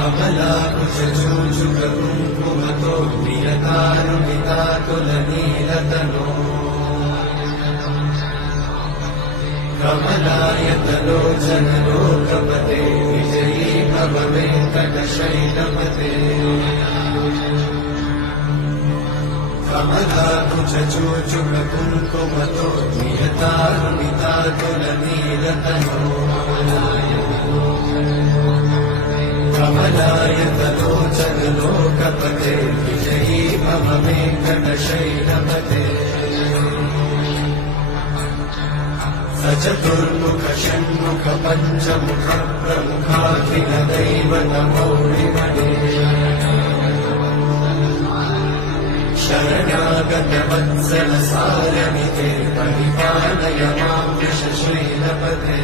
कमलाकुचूचुककुङ्कुमतो प्रियकारुणितातुलनीलतनो कमलायतलोचनलोकपते विजयी भव वेङ्कटशैलपते कमलाकुचूचुककुङ्कुमतो प्रियकारुणितातुलनीलतनो कमलायतलोचनलोकपते विजयी भव वेङ्कटशैलपते सचतुर्मुख षण्मुख पञ्चमुख प्रमुखाखिल दैवतमौलिमणे शरणागत वत्सल सारमिते परिपालय मां वृषशैलपते